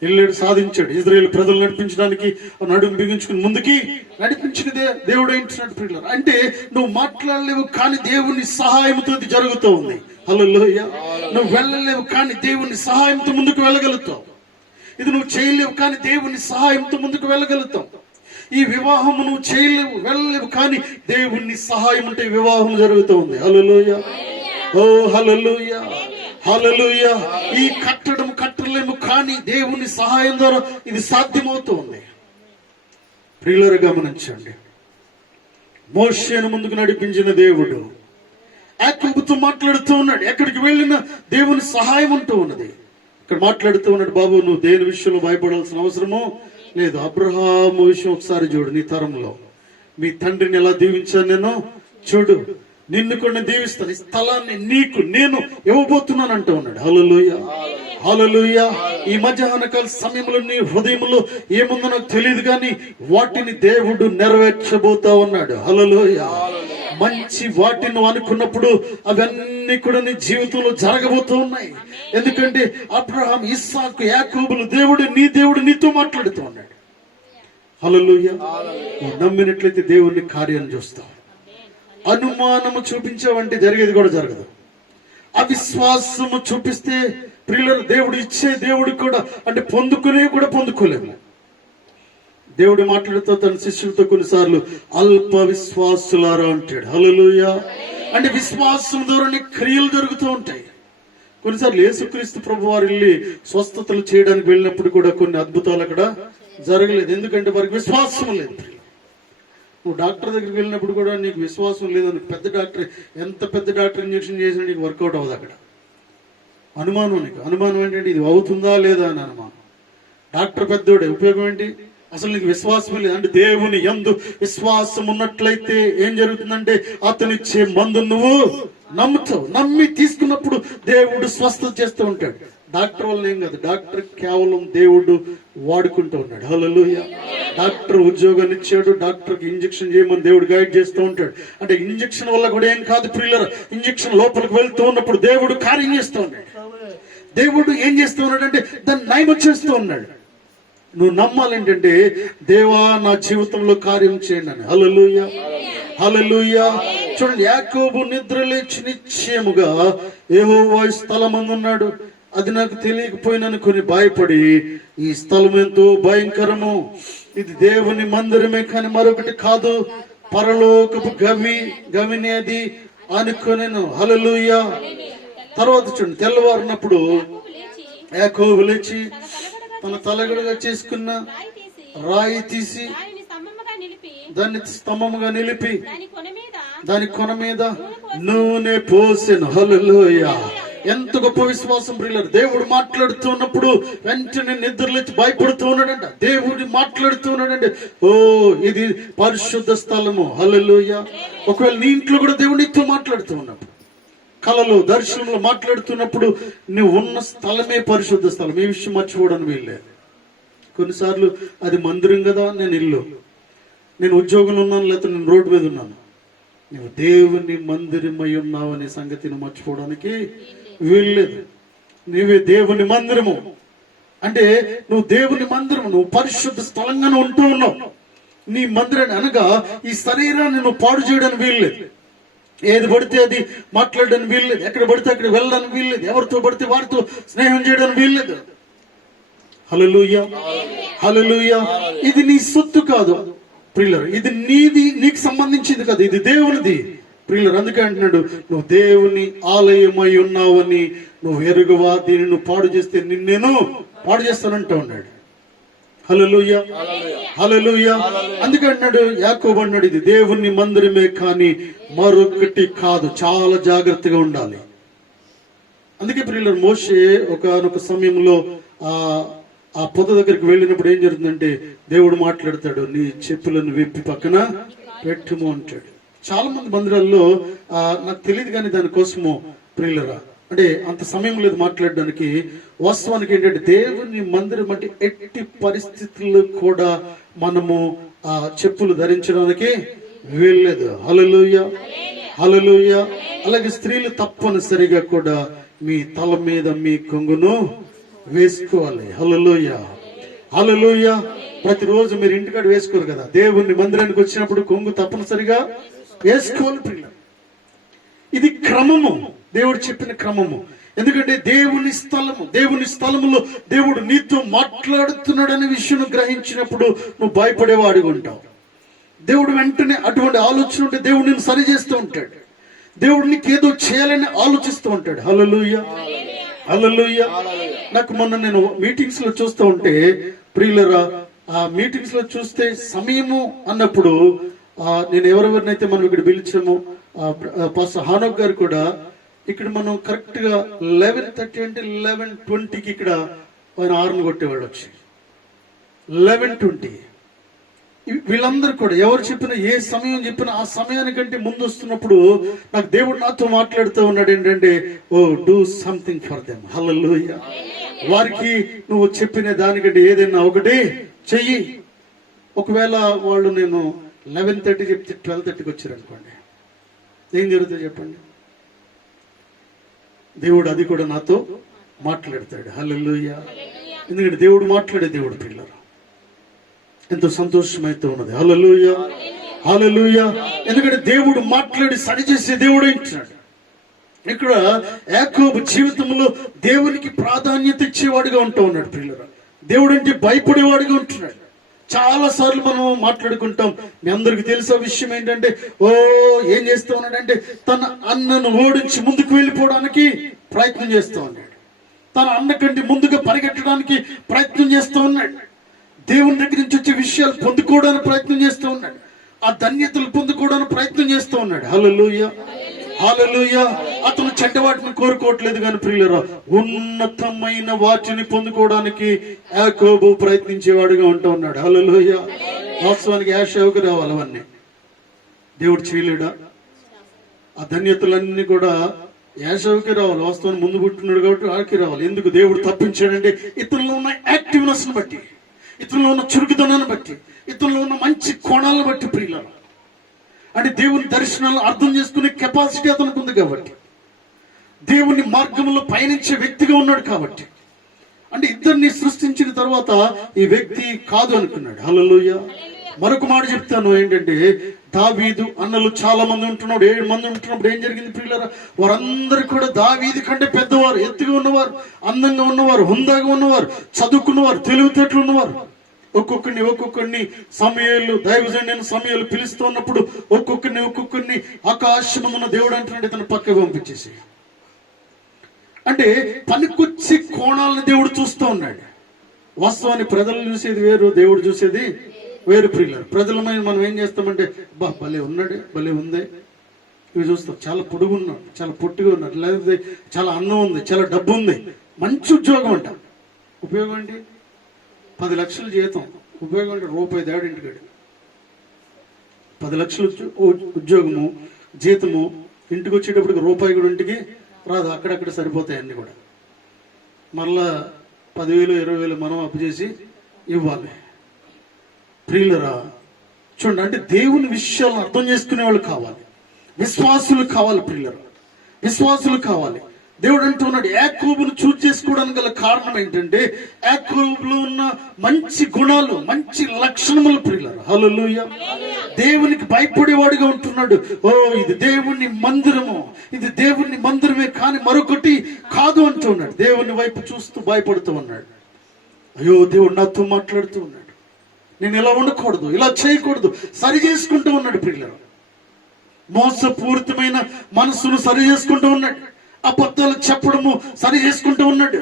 వెళ్ళాడు, సాధించాడు. ఇజ్రాయేల్ ప్రజలు నడిపించడానికి నడుము బిగించుకుని ముందుకి నడిపించినదే దేవుడు అంటున్నాడు ప్రియులారా. అంటే నువ్వు మాట్లాడలేవు కానీ దేవుని సహాయంతో ఇది జరుగుతూ ఉంది. హల్లెలూయా. నువ్వు వెళ్ళలేవు కానీ దేవుని సహాయంతో ముందుకు వెళ్ళగలుగుతావు. ఇది నువ్వు చేయలేవు కానీ దేవుని సహాయంతో ముందుకు వెళ్ళగలుగుతావు. ఈ వివాహం నువ్వు చేయలేవు, వెళ్ళలేవు కానీ దేవుని సహాయం ఉంటే వివాహం జరుగుతూ ఉంది. హల్లెలూయా. ఓ హల్లెలూయా. హల్లెలూయా. ఈ కట్టలేము కానీ దేవుని సహాయం ద్వారా ఇది సాధ్యమవుతూ ఉంది. ప్రియులారా గమనించండి, మోషేను ముందుకు నడిపించిన దేవుడు యాకోబుతో మాట్లాడుతూ ఉన్నాడు. ఎక్కడికి వెళ్ళినా దేవుని సహాయం ఉంటూ ఉన్నది. ఇక్కడ మాట్లాడుతూ ఉన్నాడు, బాబు నువ్వు దేని విషయంలో భయపడాల్సిన అవసరమో లేదు. అబ్రహాము విషయం ఒకసారి చూడు. నీ తరంలో మీ తండ్రిని ఎలా దీవించాను నేను చూడు, నిన్ను కూడా దీవిస్తాను, ఈ స్థలాన్ని నీకు నేను ఇవ్వబోతున్నాను అంటూ ఉన్నాడు. హల్లెలూయా. హల్లెలూయా. ఈ మధ్యాహ్న కాల సమయంలో నీ హృదయంలో ఏముందో నాకు తెలియదు కానీ వాటిని దేవుడు నెరవేర్చబోతా ఉన్నాడు. హల్లెలూయా. మంచి వాటిని అనుకున్నప్పుడు అవన్నీ కూడా నీ జీవితంలో జరగబోతూ ఉన్నాయి. ఎందుకంటే అబ్రహాం, ఇస్సాకు, యాకోబులు దేవుడు నీతో మాట్లాడుతూ ఉన్నాడు. హల్లెలూయా. నువ్వు నమ్మినట్లయితే దేవుని కార్యాన్ని చూస్తావు. అనుమానము చూపించావంటే జరిగేది కూడా జరగదు. అవిశ్వాసము చూపిస్తే ప్రియులను దేవుడు ఇచ్చే దేవుడు కూడా అంటే పొందుకోలేము. దేవుడు మాట్లాడుతూ తన శిష్యులతో కొన్నిసార్లు అల్ప విశ్వాసులారా అంటాడు. హల్లెలూయా. అంటే విశ్వాసం ద్వారా క్రియలు జరుగుతూ ఉంటాయి. కొన్నిసార్లు యేసుక్రీస్తు ప్రభు వారు వెళ్ళి స్వస్థతలు చేయడానికి వెళ్ళినప్పుడు కూడా కొన్ని అద్భుతాలు అక్కడ జరగలేదు. ఎందుకంటే వారికి విశ్వాసం లేదు. నువ్వు డాక్టర్ దగ్గరికి వెళ్ళినప్పుడు కూడా నీకు విశ్వాసం లేదు. పెద్ద డాక్టర్, ఎంత పెద్ద డాక్టర్ ఇంజక్షన్ చేసినా నీకు వర్కౌట్ అవ్వదు. అక్కడ అనుమానం ఏంటంటే ఇది అవుతుందా లేదా అని అనుమానం. డాక్టర్ పెద్దోడే, ఉపయోగం ఏంటి? అసలు నీకు విశ్వాసం లేదు. అంటే దేవుని యందు విశ్వాసం ఉన్నట్లయితే ఏం జరుగుతుందంటే అతనిచ్చే మందు నువ్వు నమ్ముతావు. నమ్మి తీసుకున్నప్పుడు దేవుడు స్వస్థత చేస్తూ ఉంటాడు. డాక్టర్ వల్ల ఏం కాదు, డాక్టర్ కేవలం దేవుడు వాడుకుంటూ ఉన్నాడు. హల్లెలూయా. డాక్టర్ ఉద్యోగాన్ని ఇచ్చాడు, డాక్టర్కి ఇంజెక్షన్ చేయమని దేవుడు గైడ్ చేస్తూ ఉంటాడు. అంటే ఇంజెక్షన్ వల్ల కూడా ఏం కాదు ప్రియులారా, ఇంజెక్షన్ లోపలికి వెళ్తూ ఉన్నప్పుడు దేవుడు కార్యం చేస్తూ ఉన్నాడు. దేవుడు ఏం చేస్తూ ఉన్నాడు అంటే దాన్ని నయం చేస్తూ ఉన్నాడు. నువ్వు నమ్మాలేంటంటే, దేవా నా జీవితంలో కార్యం చేయండి అని. హల్లెలూయా, హల్లెలూయా. చూడండి, యాకోబు నిద్ర లేచి నిశ్చయముగా యెహోవా స్థలమందు ఉన్నాడు, అది నాకు తెలియకపోయినని కొన్ని భయపడి, ఈ స్థలం ఎంతో భయంకరము, ఇది దేవుని మందిరమే కానీ మరొకటి కాదు, పరలోకపు గవిని అది అనుకునేను. హల్లెలూయా. తర్వాత చూడండి, తెల్లవారినప్పుడు యాకోబు లేచి తన తలగడగా చేసుకున్న రాయి తీసి దాన్ని స్తంభముగా నిలిపి దాని కొన మీద నూనె పోసెను. హల్లెలూయా. ఎంత గొప్ప విశ్వాసం ప్రియులారా. దేవుడు మాట్లాడుతున్నప్పుడు వెంటనే నిద్రలేచి భయపడుతూ ఉన్నాడంట. దేవుడు మాట్లాడుతూ ఉన్నాడంటే, ఓ ఇది పరిశుద్ధ స్థలము. హల్లెలూయా. ఒకవేళ నీ ఇంట్లో కూడా దేవుడు నీతో మాట్లాడుతూ ఉన్నప్పుడు, కలలో దర్శనంలో మాట్లాడుతున్నప్పుడు, నువ్వు ఉన్న స్థలమే పరిశుద్ధ స్థలం. ఈ విషయం మర్చిపోవడానికి వీల్లేదు. కొన్నిసార్లు అది మందిరం కదా, నేను ఇల్లు, నేను ఉద్యోగంలో ఉన్నాను, లేకపోతే నేను రోడ్డు మీద ఉన్నాను, నువ్వు దేవుని మందిరమై ఉన్నావు అనే సంగతిని మర్చిపోవడానికి వీల్లేదు. నీవే దేవుని మందిరము అంటే నువ్వు దేవుని మందిరము, నువ్వు పరిశుద్ధ స్థలంగానే ఉంటూ ఉన్నావు. నీ మందిరాన్ని అనగా ఈ శరీరాన్ని నువ్వు పాడు చేయడానికి వీల్లేదు. ఏది పడితే అది మాట్లాడడానికి వీల్లేదు, ఎక్కడ పడితే అక్కడ వెళ్ళడానికి వీల్లేదు, ఎవరితో పడితే వారితో స్నేహం చేయడానికి వీల్లేదు. హల్లెలూయా, హల్లెలూయా. ఇది నీ సొత్తు కాదు ప్రియులారా, ఇది నీది, నీకు సంబంధించింది కాదు, ఇది దేవునిది ప్రియులారా. అందుకే అంటున్నాడు, నువ్వు దేవుని ఆలయమై ఉన్నావని నువ్వు ఎరుగవా, దీన్ని నువ్వు పాడు చేస్తే నిన్నేను పాడు చేస్తానంటా ఉన్నాడు. హల్లెలూయా, హల్లెలూయా. అందుకే అంటున్నాడు యాకోబు అన్నాడు, ఇది దేవుని మందిరమే కానీ మరొకటి కాదు, చాలా జాగ్రత్తగా ఉండాలి. అందుకే ప్రియులారా, మోషే ఒకానొక సమయంలో ఆ పొద దగ్గరికి వెళ్ళినప్పుడు ఏం జరుగుతుందంటే, దేవుడు మాట్లాడతాడు, నీ చెప్పులను విప్పి పక్కన పెట్టుము అంటాడు. చాలా మంది మందిరాల్లో నాకు తెలియదు కానీ దానికోసము ప్రియులరా, అంటే అంత సమయం లేదు మాట్లాడడానికి. వాస్తవానికి ఏంటంటే, దేవుని మందిరం అంటే ఎట్టి పరిస్థితుల్లో కూడా మనము ఆ చెప్పులు ధరించడానికి వీల్లేదు. హల్లెలూయా, హల్లెలూయా. అలాగే స్త్రీలు తప్పనిసరిగా కూడా మీ తల మీద మీ కొంగును వేసుకోవాలి. హల్లెలూయా, హల్లెలూయా. ప్రతిరోజు మీరు ఇంటికాడ వేసుకోరు కదా, దేవుని మందిరానికి వచ్చినప్పుడు కొంగు తప్పనిసరిగా వేసుకోవాలి ప్రియుల. ఇది క్రమము, దేవుడు చెప్పిన క్రమము. ఎందుకంటే దేవుని స్థలము, దేవుని స్థలములో దేవుడు నీతో మాట్లాడుతున్నాడనే విషయం గ్రహించినప్పుడు నువ్వు భయపడేవాడిగా ఉంటావు. దేవుడు వెంటనే అటువంటి ఆలోచన ఉంటే దేవుడు నిన్ను సరి చేస్తూ ఉంటాడు. దేవుడు నీకేదో చేయాలని ఆలోచిస్తూ ఉంటాడు. హల్లెలూయా, హల్లెలూయా. నాకు మొన్న నేను మీటింగ్స్ లో చూస్తూ ఉంటే ప్రియులరా, ఆ మీటింగ్స్ లో చూస్తే సమయము అన్నప్పుడు నేను ఎవరెవరినైతే మనం ఇక్కడ పిలిచామో, పాస్టర్ హానోక్ గారు కూడా ఇక్కడ మనం కరెక్ట్ గా 11:30 అంటే 11:20కి ఇక్కడ ఆయన హార్న్ కొట్టేవాళ్ళు వచ్చి 11:20. వీళ్ళందరూ కూడా ఎవరు చెప్పినా, ఏ సమయం చెప్పినా ఆ సమయానికంటే ముందు వస్తున్నప్పుడు నాకు దేవుడు నాతో మాట్లాడుతూ ఉన్నాడు ఏంటంటే, ఓ డూ సంథింగ్ ఫర్ దెమ్. హల్లెలూయా. వారికి నువ్వు చెప్పిన దానికంటే ఏదైనా ఒకటి చెయ్యి. ఒకవేళ వాళ్ళు నేను 11:30 చెప్తే 12:30కి వచ్చారు అనుకోండి, ఏం జరుగుతుంది చెప్పండి? దేవుడు అది కూడా నాతో మాట్లాడతాడు. హల్లెలూయా. ఎందుకంటే దేవుడు మాట్లాడే దేవుడు పిల్లలు, ఎంతో సంతోషమైతే ఉన్నది. హల్లెలూయా, హల్లెలూయా. ఎందుకంటే దేవుడు మాట్లాడి సరిచేసే దేవుడు ఇచ్చినాడు. ఇక్కడ యాకోబు జీవితంలో దేవునికి ప్రాధాన్యత ఇచ్చేవాడిగా ఉంటూ ఉన్నాడు పిల్లలు. దేవుడు అంటే భయపడేవాడిగా ఉంటున్నాడు. చాలా సార్లు మనం మాట్లాడుకుంటాం. మీ అందరికి తెలిసే విషయం ఏంటంటే, ఏం చేస్తూ ఉన్నాడంటే, తన అన్నను ఓడించి ముందుకు వెళ్ళిపోవడానికి ప్రయత్నం చేస్తూ ఉన్నాడు. తన అన్న కంటే ముందుగా పరిగెట్టడానికి ప్రయత్నం చేస్తూ ఉన్నాడు. దేవుని దగ్గర నుంచి వచ్చే విషయాలు పొందుకోవడానికి ప్రయత్నం చేస్తూ ఉన్నాడు. ఆ ధన్యతలు పొందుకోవడానికి ప్రయత్నం చేస్తూ ఉన్నాడు. హల్లెలూయా, హల్లెలూయా. అతను చెడ్డ వాటిని కోరుకోవట్లేదు కానీ ప్రియులరా, ఉన్నతమైన వాటిని పొందుకోవడానికి యాకోబు ప్రయత్నించేవాడుగా ఉంటూ ఉన్నాడు. హల్లెలూయా. వాస్తవానికి యాషావుకు రావాలి అవన్నీ. దేవుడు చేయలేడా? ఆ ధన్యతలన్నీ కూడా యాషవుకి రావాలి. వాస్తవాన్ని ముందు పుట్టినాడు కాబట్టి ఆడికి రావాలి. ఎందుకు దేవుడు తప్పించాడంటే ఇతనిలో ఉన్న యాక్టివ్నెస్ ని బట్టి, ఇతనిలో ఉన్న చురుకుదనాన్ని బట్టి, ఇతనిలో ఉన్న మంచి కోణాలను బట్టి ప్రియులారా. అంటే దేవుని దర్శనాలను అర్థం చేసుకునే కెపాసిటీ అతనికి ఉంది కాబట్టి, దేవుని మార్గంలో పయనించే వ్యక్తిగా ఉన్నాడు కాబట్టి. అంటే ఇద్దరిని సృష్టించిన తర్వాత ఈ వ్యక్తి కాదు అనుకున్నాడు. హల్లెలూయా. మరొక మాట చెప్తాను ఏంటంటే, దావీదు అన్నలు చాలా మంది ఉంటున్నాడు, 7 మంది ఉంటున్నప్పుడు ఏం జరిగింది ప్రియులారా? వారందరూ కూడా దావీదు కంటే పెద్దవారు, ఎత్తుగా ఉన్నవారు, అందంగా ఉన్నవారు, హుందాగా ఉన్నవారు, చదువుకున్నవారు, తెలివితేటలు ఉన్నవారు. ఒక్కొక్కరిని సమూయేలు, దైవజనుడైన సమూయేలు పిలుస్తూ ఉన్నప్పుడు ఒక్కొక్కరిని ఆకాశమందున్న దేవుడు అంటున్నాడు ఇతను పక్కకు పంపించేసి. అంటే పనికొచ్చి కోణాలను దేవుడు చూస్తూ ఉన్నాడు. వాస్తవాన్ని ప్రజలు చూసేది వేరు, దేవుడు చూసేది వేరు ప్రియులారు. ప్రజలమైన మనం ఏం చేస్తామంటే, భలే ఉన్నాడు, భలే ఉంది, ఇవి చూస్తాం. చాలా పొడుగు ఉన్నాడు, చాలా పొట్టిగా ఉన్నాడు, లేకపోతే చాలా అన్నం ఉంది, చాలా డబ్బు ఉంది, మంచి ఉద్యోగం అంట. ఉపయోగం ఏంటి? 10 లక్షలు జీతం. ఉపయోగం అంటే రూపాయి దాడి ఇంటికాడు. 10 లక్షలు ఉద్యోగము, జీతము, ఇంటికి వచ్చేటప్పటికి రూపాయి కూడా ఇంటికి రాదు. అక్కడక్కడ సరిపోతాయి అన్ని కూడా. మళ్ళా 10,000 20,000 మనం అప్పు చేసి ఇవ్వాలి. ప్రియులరా చూడండి, అంటే దేవుని విషయాలను అర్థం చేసుకునే వాళ్ళు కావాలి, విశ్వాసులు కావాలి ప్రియులరా, విశ్వాసులు కావాలి. దేవుడు అంటూ ఉన్నాడు, యాకోబును చూస్ చేసుకోవడానికి గల కారణం ఏంటంటే యాకోబులో ఉన్న మంచి గుణాలు, మంచి లక్షణములు ప్రియులారా. హల్లెలూయా. దేవునికి భయపడేవాడిగా ఉంటున్నాడు. ఓ ఇది దేవుని మందిరము, ఇది దేవుని మందిరమే కానీ మరొకటి కాదు అంటూ ఉన్నాడు. దేవుని వైపు చూస్తూ భయపడుతూ ఉన్నాడు. అయ్యో దేవుడు నాతో మాట్లాడుతూ ఉన్నాడు, నేను ఇలా ఉండకూడదు, ఇలా చేయకూడదు, సరి చేసుకుంటూ ఉన్నాడు ప్రియులారా. మోసపూరితమైన మనసును సరి చేసుకుంటూ ఉన్నాడు, అబద్ధాలు చెప్పడము సరి చేసుకుంటూ ఉన్నాడు.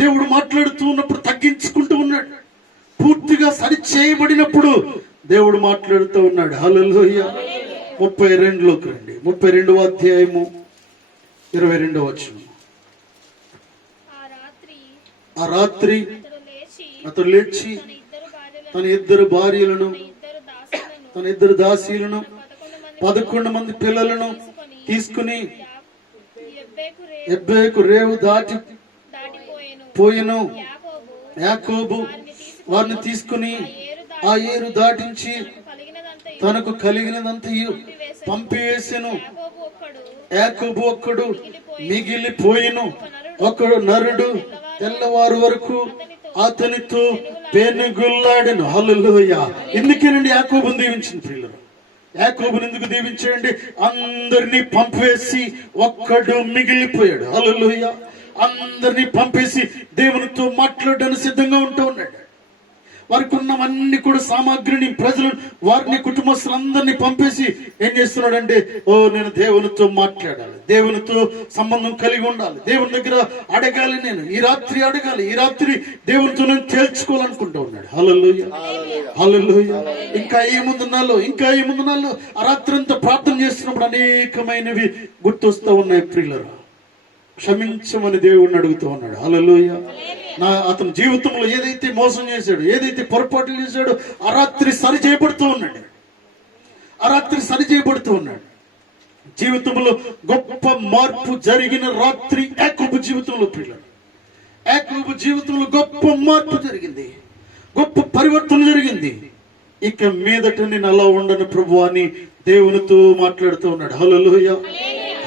దేవుడు మాట్లాడుతూ ఉన్నప్పుడు తగ్గించుకుంటూ ఉన్నాడు. పూర్తిగా సరి చేయబడినప్పుడు దేవుడు మాట్లాడుతూ ఉన్నాడు. హల్లెలూయా. 32లోకి రండి. 32వ అధ్యాయము 22వ వచనం. ఆ రాత్రి అతడు లేచి తన 2 భార్యలను, తన 2 దాసీలను, 11 మంది పిల్లలను తీసుకుని ఎబ్బేకు రేవు దాటి పోయెను. యాకోబు వారిని తీసుకుని ఆ ఏరు దాటించి తనకు కలిగినదంతయు పంపివేసెను. యాకోబు ఒక్కడు మిగిలిపోయెను. ఒకడు నరుడు తెల్లవారు వరకు అతనితో పెనుగుల్లాడెను. హల్లెలూయా. ఎందుకేనండి యాకోబును దీవించింది ప్రియులారా? యాకోబుని ఎందుకు దీవించాడండి? అందరినీ పంపేసి ఒక్కడు మిగిలిపోయాడు. హల్లెలూయా. అందరినీ పంపేసి దేవునితో మాట్లాడడానికి సిద్ధంగా ఉంటూ ఉన్నాడు. వారికి ఉన్నవన్నీ కూడా సామాగ్రిని, ప్రజలను, వారిని, కుటుంబస్తులందరినీ పంపేసి ఏం చేస్తున్నాడంటే, ఓ నేను దేవునితో మాట్లాడాలి, దేవునితో సంబంధం కలిగి ఉండాలి, దేవుని దగ్గర అడగాలి, నేను ఈ రాత్రి అడగాలి, ఈ రాత్రి దేవునితో నేను తేల్చుకోవాలనుకుంటూ ఉన్నాడు. హల్లెలూయా. హల్లెలూయా. ఇంకా ఏముందున్నాలో, ఇంకా ఏముందున్నాలో ఆ రాత్రి అంతా ప్రార్థన చేస్తున్నప్పుడు అనేకమైనవి గుర్తొస్తూ ఉన్నాయి ప్రియులారా. క్షమించమని దేవుడిని అడుగుతూ ఉన్నాడు. హల్లెలూయా. అతని జీవితంలో ఏదైతే మోసం చేశాడు, ఏదైతే పొరపాట్లు చేశాడో ఆ రాత్రి సరి చేయబడుతూ ఉన్నాడు. ఆ రాత్రి సరి చేయబడుతూ ఉన్నాడు. జీవితంలో గొప్ప మార్పు జరిగిన రాత్రి యాకోబు జీవితంలో ప్రియులారా. యాకోబు జీవితంలో గొప్ప మార్పు జరిగింది, గొప్ప పరివర్తన జరిగింది. ఇక మీదట నేను అలా ఉండను ప్రభువా అని దేవునితో మాట్లాడుతూ ఉన్నాడు. హల్లెలూయా.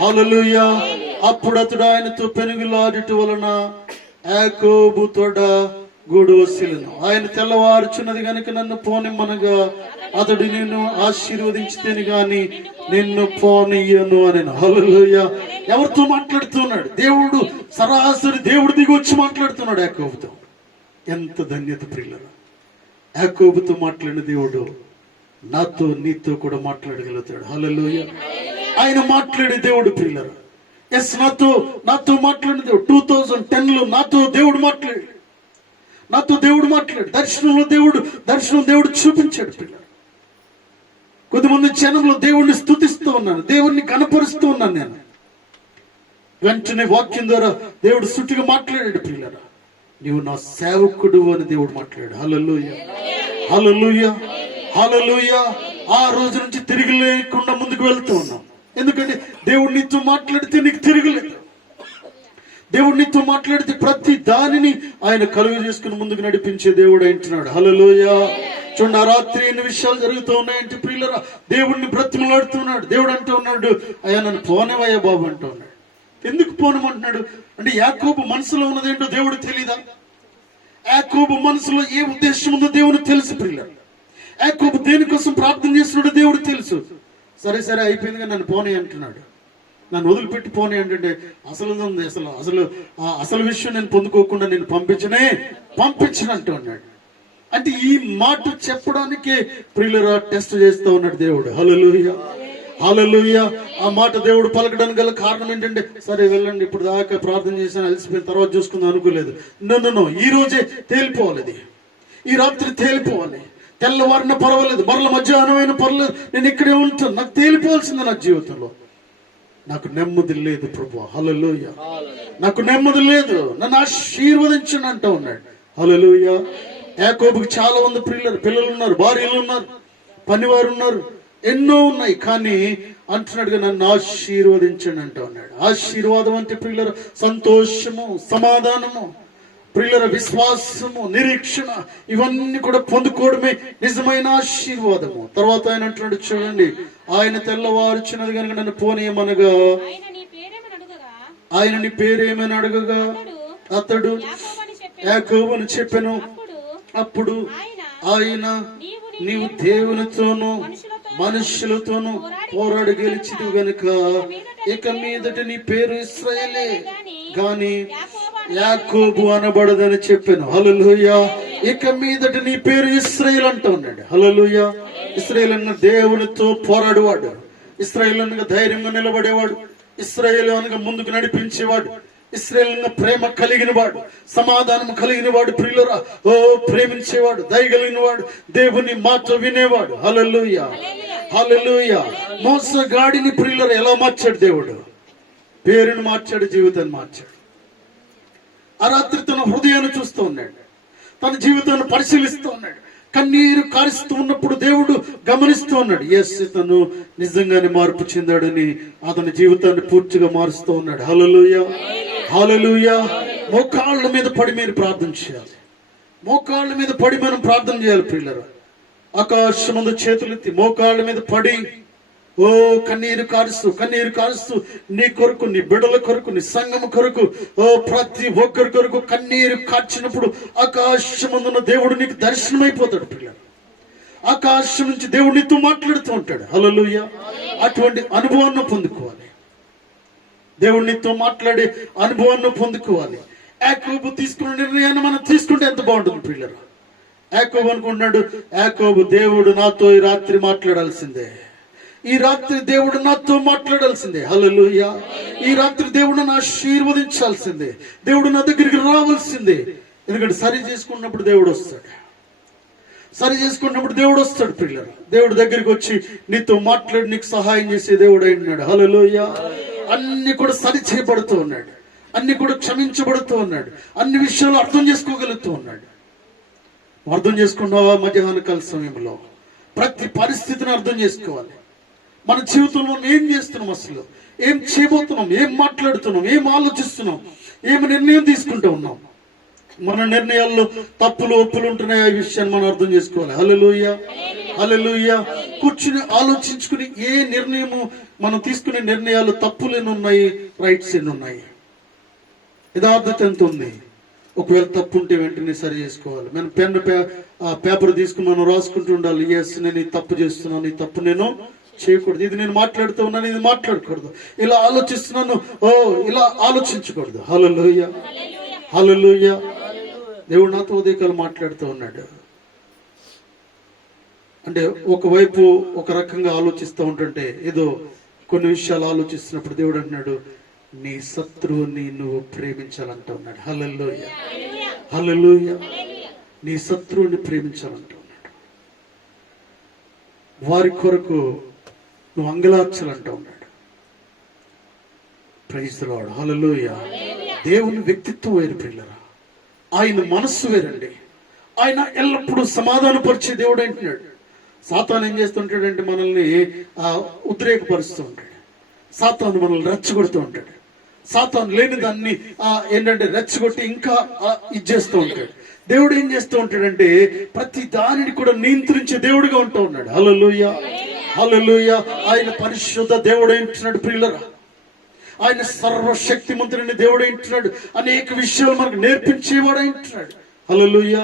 హల్లెలూయా. అప్పుడు అతడు ఆయనతో పెనుగులాడుట వలన యాకోబు తొడ గూడవసిలను. ఆయన తెల్లవారుచున్నది గనుక నన్ను పోనిమ్మనగా అతడు నిన్ను ఆశీర్వదించితేని గాని నిన్ను పోనీయను అని. హల్లెలూయా. ఎవరితో మాట్లాడుతున్నాడు? దేవుడు, సరాసరి దేవుడు దిగి వచ్చి మాట్లాడుతున్నాడు యాకోబుతో. ఎంత ధన్యత ప్రియులారా. యాకోబుతో మాట్లాడిన దేవుడు నాతో, నీతో కూడా మాట్లాడగలుగుతాడు. హల్లెలూయా. ఆయన మాట్లాడే దేవుడు ప్రియులారా. ఎస్, నాతో మాట్లాడిన దేవుడు. 2010లో నాతో దేవుడు మాట్లాడు, నాతో దేవుడు మాట్లాడు. దర్శనం దేవుడు చూపించాడు పిల్లలు. కొద్దిమంది జనంలో దేవుడిని స్తుతిస్తూ ఉన్నాను, దేవుడిని కనపరుస్తూ ఉన్నాను నేను. వెంటనే వాక్యం ద్వారా దేవుడు సుట్టిగా మాట్లాడాడు పిల్లరా. నీవు నా సేవకుడు అని దేవుడు మాట్లాడాడు. హల్లెలూయా. హల్లెలూయా. హల్లెలూయా. ఆ రోజు నుంచి తిరిగి లేకుండా ముందుకు వెళ్తూ ఉన్నాం. ఎందుకంటే దేవుడు నీతో మాట్లాడితే నీకు తిరగలేదు. దేవుడు నీతో మాట్లాడితే ప్రతి దానిని ఆయన కలుగు చేసుకుని ముందుకు నడిపించే దేవుడు అంటున్నాడు. హల్లెలూయా. చూడండి, ఆ రాత్రి ఎన్ని విషయాలు జరుగుతూ ఉన్నాయంటే ప్రియులరా, దేవుడిని బ్రతిమలాడుతున్నాడు. దేవుడు అంటూ ఉన్నాడు, అయ్యా నన్ను పోనవయ్యా బాబు అంటూ ఉన్నాడు. ఎందుకు పోనమంటున్నాడు అంటే యాకోబు మనసులో ఉన్నదేంటో దేవుడు తెలీదా? యాకోబు మనసులో ఏ ఉద్దేశం ఉందో దేవుడు తెలుసు ప్రియులరా. యాకోబు దేనికోసం ప్రార్థన చేస్తున్నాడో దేవుడు తెలుసు. సరే సరే అయిపోయిందిగా నన్ను పోనీ అంటున్నాడు, నన్ను వదిలిపెట్టి పోనీ అంటే అసలు విషయం నేను పొందుకోకుండా నేను పంపించనంటూ ఉన్నాడు. అంటే ఈ మాట చెప్పడానికే ప్రియులరా టెస్ట్ చేస్తూ ఉన్నాడు దేవుడు. హల్లెలూయా, హల్లెలూయా. ఆ మాట దేవుడు పలకడానికి గల కారణం ఏంటంటే, సరే వెళ్ళండి, ఇప్పుడు దాకా ప్రార్థన చేశాను, అలసిపోయిన తర్వాత చూసుకుందాం అనుకోలేదు. నో, ఈ రోజే తేలిపోవాలి, ఈ రాత్రి తేలిపోవాలి. తెల్లవారిన పర్వాలేదు, మరల మధ్యాహ్నమైన పర్వాలేదు, నేను ఇక్కడే ఉంటాను. నాకు తేలిపోవాల్సింది నా జీవితంలో. నాకు నెమ్మది లేదు ప్రభు. హల్లెలూయా. నాకు నెమ్మది లేదు, నన్ను ఆశీర్వదించండి అంటూ ఉన్నాడు. హల్లెలూయా. యాకోబుకి చాలా మంది పిల్లలు ఉన్నారు, భార్యలు ఉన్నారు, పనివారు ఉన్నారు, ఎన్నో ఉన్నాయి. కానీ అంటున్నాడుగా నన్ను ఆశీర్వదించండి అంటూ ఉన్నాడు. ఆశీర్వాదం అంటే ప్రియులర సంతోషము, సమాధానము, ప్రియులర విశ్వాసము, నిరీక్షణ, ఇవన్నీ కూడా పొందుకోవడమే నిజమైన ఆశీర్వాదము. తర్వాత ఆయన అంటున్నాడు, చూడండి, ఆయన తెల్లవారుచున్నది కనుక నన్ను పోనీయమనగా, ఆయన నీ పేరేమని అడగగా అతడు యాకోబుని చెప్పెను. అప్పుడు ఆయన, నీవు దేవునితోనూ మనుషులతోనూ పోరాడి గెలిచిదు గనుక ఇక మీదట నీ పేరు ఇశ్రాయేలే గాని యాకోబు అనబడదని చెప్పాను. హల్లెలూయా. ఇక మీదట నీ పేరు ఇశ్రాయేలు అంటూ ఉన్నాడు. హల్లెలూయా. ఇశ్రాయేలు అన్న దేవునితో పోరాడేవాడు, ఇశ్రాయేలు అనగా ధైర్యంగా నిలబడేవాడు, ఇశ్రాయేలు అనగా ముందుకు నడిపించేవాడు, ఇశ్రాయేలు ప్రేమ కలిగిన వాడు, సమాధానం కలిగిన వాడు, ప్రియులరా ప్రేమించేవాడు, దయగలిగిన వాడు, దేవుని మాట వినేవాడు. హల్లెలూయా, హల్లెలూయా. మోసగాడిని ప్రియులరా ఎలా మార్చాడు దేవుడు? పేరును మార్చాడు, జీవితాన్ని మార్చాడు. ఆ రాత్రి తన హృదయాన్ని చూస్తూ ఉన్నాడు, తన జీవితాన్ని పరిశీలిస్తూ ఉన్నాడు. కన్నీరు కారుస్తూ ఉన్నప్పుడు దేవుడు గమనిస్తూ ఉన్నాడు. ఎస్, తను నిజంగానే మార్పు చెందాడని అతని జీవితాన్ని పూర్తిగా మారుస్తూ ఉన్నాడు. హల్లెలూయా, హల్లెలూయా. మోకాళ్ళ మీద పడి మీరు ప్రార్థన చేయాలి, మోకాళ్ళ మీద పడి మనం ప్రార్థన చేయాలి ప్రియులారా. ఆకాశమందు చేతులెత్తి మోకాళ్ళ మీద పడి కన్నీరు కారుస్తూ నీ కొరకు, నీ బిడ్డల కొరకు, నీ సంఘం కొరకు, ప్రతి ఒక్కరి కొరకు కన్నీరు కార్చినప్పుడు ఆకాశమందున్న దేవుడు నీకు దర్శనమైపోతాడు పిల్లలు. ఆకాశం నుంచి దేవుడు నీతో మాట్లాడుతూ ఉంటాడు. హల్లెలూయా. అటువంటి అనుభవాన్ని పొందుకోవాలి, దేవుడు నీతో మాట్లాడే అనుభవాన్ని పొందుకోవాలి. యాకోబు తీసుకున్న నిర్ణయాన్ని మనం తీసుకుంటే ఎంత బాగుంటుంది పిల్లలు. యాకోబు అనుకుంటున్నాడు, యాకోబు దేవుడు నాతో ఈ రాత్రి మాట్లాడాల్సిందే, ఈ రాత్రి దేవుడు నాతో మాట్లాడాల్సిందే. హల్లెలూయా. ఈ రాత్రి దేవుడు నన్ను ఆశీర్వదించాల్సిందే, దేవుడు నా దగ్గరికి రావాల్సిందే. ఎందుకంటే సరి చేసుకున్నప్పుడు దేవుడు వస్తాడు, సరి చేసుకున్నప్పుడు దేవుడు వస్తాడు పిల్లలు. దేవుడు దగ్గరికి వచ్చి నీతో మాట్లాడి నీకు సహాయం చేసే దేవుడు అయినాడు. హల్లెలూయా. అన్ని కూడా సరి చేయబడుతూ ఉన్నాడు, అన్ని కూడా క్షమించబడుతూ ఉన్నాడు, అన్ని విషయాలు అర్థం చేసుకోగలుగుతూ ఉన్నాడు. అర్థం చేసుకున్నావా? మధ్యాహ్న కాల సమయంలో ప్రతి పరిస్థితిని అర్థం చేసుకోవాలి. మన జీవితంలో ఏం చేస్తున్నాం, అసలు ఏం చేయబోతున్నాం, ఏం మాట్లాడుతున్నాం, ఏం ఆలోచిస్తున్నాం, ఏమి నిర్ణయం తీసుకుంటూ ఉన్నాం. మన నిర్ణయాల్లో తప్పులు ఒప్పులు ఉంటున్నాయి, ఆ విషయాన్ని మనం అర్థం చేసుకోవాలి. హల్లెలూయా, హల్లెలూయా. కూర్చుని ఆలోచించుకుని ఏ నిర్ణయము మనం తీసుకునే నిర్ణయాలు తప్పులు ఎన్ని ఉన్నాయి, రైట్స్ ఎన్ని ఉన్నాయి, యథార్థత ఎంత ఉంది. ఒకవేళ తప్పు ఉంటే వెంటనే సరి చేసుకోవాలి. మనం పేపర్ తీసుకుని మనం రాసుకుంటూ ఉండాలి. ఎస్, నేను ఈ తప్పు చేస్తున్నాను, ఈ తప్పు నేను చేయకూడదు, ఇది నేను మాట్లాడుతూ ఉన్నాను, ఇది మాట్లాడకూడదు, ఇలా ఆలోచిస్తున్నాను, ఇలా ఆలోచించకూడదు. హల్లెలూయా, హల్లెలూయా. దేవుడు నాతో ఉదయకాలు మాట్లాడుతూ ఉన్నాడు. అంటే ఒకవైపు ఒక రకంగా ఆలోచిస్తూ ఉంటుంటే, ఏదో కొన్ని విషయాలు ఆలోచిస్తున్నప్పుడు దేవుడు అంటున్నాడు, నీ శత్రువుని నువ్వు ప్రేమించాలంటూ ఉన్నాడు. హల్లెలూయా, హల్లెలూయా. నీ శత్రువుని ప్రేమించాలంటూ ఉన్నాడు, వారి కొరకు నువ్వు అంగలార్చాలంటూ ఉన్నాడు. Praise the Lord. హల్లెలూయా. దేవుని వ్యక్తిత్వం వేరు పిల్లరా, ఆయన మనస్సు వేరండి. ఆయన ఎల్లప్పుడూ సమాధానపరిచే దేవుడు అంటున్నాడు. సాతాను ఏం చేస్తుంటాడంటే మనల్ని ఉద్రేకపరుస్తూ ఉంటాడు. సాతాను మనల్ని రెచ్చగొడుతూ ఉంటాడు. సాతాను లేని దాన్ని ఏంటంటే రెచ్చగొట్టి ఇంకా ఇది చేస్తూ ఉంటాడు. దేవుడు ఏం చేస్తూ ఉంటాడంటే ప్రతి దానిని కూడా నియంత్రించే దేవుడిగా ఉంటూ ఉన్నాడు. హల్లెలూయా, హల్లెలూయా. ఆయన పరిశుద్ధ దేవుడు ఏంటున్నాడు ప్రియులరా. ఆయన సర్వశక్తిమంతుడైన దేవుడు ఏంటున్నాడు. అనేక విషయాలు మనకు నేర్పించేవాడు ఏంటున్నాడు. హల్లెలూయా.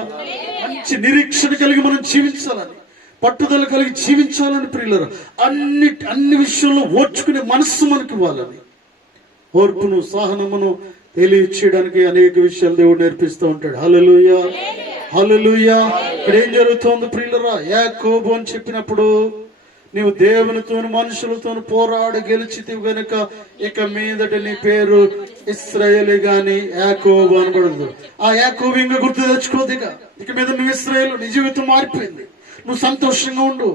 మంచి నిరీక్షణ కలిగి మనం జీవించాలని, పట్టుదల కలిగి జీవించాలని ప్రియులరా. అన్ని విషయంలో ఓర్చుకునే మనస్సు మనకి ఇవ్వాలని, ఓర్పును సహనమును తెలియచేయడానికి అనేక విషయాలు దేవుడు నేర్పిస్తూ ఉంటాడు. హల్లెలూయా, హల్లెలూయా. ఇక్కడ ఏం జరుగుతోంది ప్రియులరా? యాకోబు అని చెప్పినప్పుడు నీవు దేవునితో మనుషులతో పోరాడి గెలిచితివి గనుక ఇక మీదట నీ పేరు ఇశ్రాయేలు గాని యాకోబు అనబడదు. ఆ యాకోబు ఇంకా గుర్తు తెచ్చుకోదు. ఇక మీద నువ్వు ఇశ్రాయేలు. నీ జీవితం మారిపోయింది. నువ్వు సంతోషంగా ఉండు,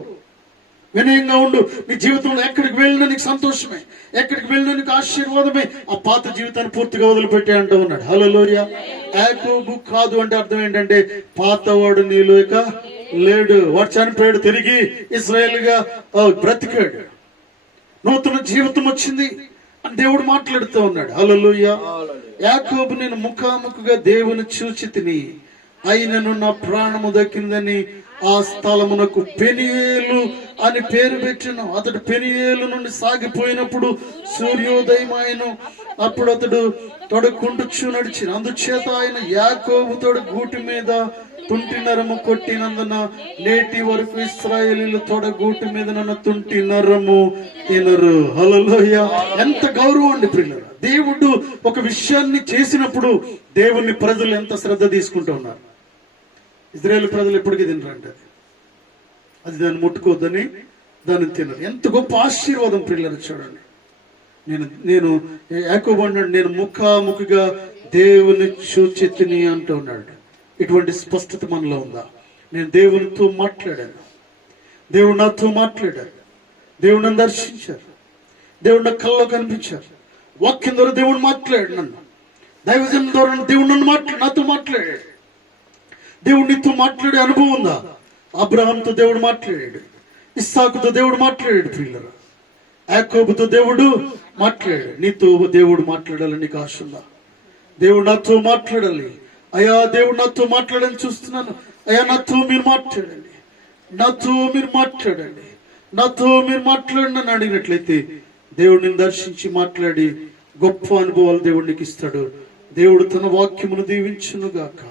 వినయంగా ఉండు. నీ జీవితంలో ఎక్కడికి వెళ్ళినా నీకు సంతోషమే, ఎక్కడికి వెళ్ళినా నీకు ఆశీర్వాదమే. ఆ పాత జీవితాన్ని పూర్తిగా వదిలిపెట్టి అంటూ ఉన్నాడు. హల్లెలూయా. యాకోబు కాదు అంటే అర్థం ఏంటంటే పాతవాడు నీలో ఇక లేడు. వాడు చనిపోయాడు, తిరిగి ఇశ్రాయేలుగా బ్రతికాడు, నూతన జీవితం వచ్చింది అని దేవుడు మాట్లాడుతూ ఉన్నాడు. హల్లెలూయా. యాకోబు నేను ముఖాముఖిగా దేవుని చూచి తిని అయినను నా ప్రాణము దక్కిందని ఆ స్థలమునకు పెనియేలు అని పేరు పెట్టిన. అతడు పెనియేలు నుండి సాగిపోయినప్పుడు సూర్యోదయం ఆయన. అప్పుడు అతడు తొడకుంటుచు నడిచిన. అందుచేత ఆయన యాకోబు తొడ గూటి మీద తుంటి నరము కొట్టినందున నేటి వరకు ఇశ్రాయేలీయులు తొడగూటి మీద నన్ను తుంటి నరము తినరు. హల్లెలూయా. ఎంత గౌరవం అండి ప్రియులారా. దేవుడు ఒక విషయాన్ని చేసినప్పుడు దేవుని ప్రజలు ఎంత శ్రద్ధ తీసుకుంటూ ఉన్నారు. ఇశ్రాయేలు ప్రజలు ఎప్పటికీ తినరండి అది దాన్ని ముట్టుకోవద్దని దాన్ని తినరు. ఎంత గొప్ప ఆశీర్వాదం ప్రియులారా. చూడండి, నేను యాకోబు అన్నాడు నేను ముఖాముఖిగా దేవుని చూచెత్తిని అంటూ ఉన్నాడు. ఇటువంటి స్పష్టత మనలో ఉందా? నేను దేవునితో మాట్లాడాను, దేవుడు నాతో మాట్లాడారు, దేవుడు నన్ను దర్శించారు, దేవుడు నా కళ్ళలో కనిపించారు, వాక్యం ద్వారా దేవుడు మాట్లాడాడు, నన్ను దైవజనం ద్వారా దేవుడు నాతో మాట్లాడాడు. దేవుడు నీతో మాట్లాడే అనుభవం ఉందా? అబ్రహాంతో దేవుడు మాట్లాడాడు, ఇస్సాకుతో దేవుడు మాట్లాడాడు ప్రియులరా, యాకోబుతో దేవుడు మాట్లాడాడు. నీతో దేవుడు మాట్లాడాలని నీకు ఆశ ఉందా? దేవుడు నాతో మాట్లాడాలి. అయ్యా దేవుడు నాతో మాట్లాడని చూస్తున్నాను, అయ్యా నాతో మీరు మాట్లాడండి, నాతో మీరు మాట్లాడండి, నాతో మీరు మాట్లాడండి అని అడిగినట్లయితే దేవుడిని దర్శించి మాట్లాడి గొప్ప అనుభవాలు దేవుడికి ఇస్తాడు. దేవుడు తన వాక్యమును దీవించునుగాక.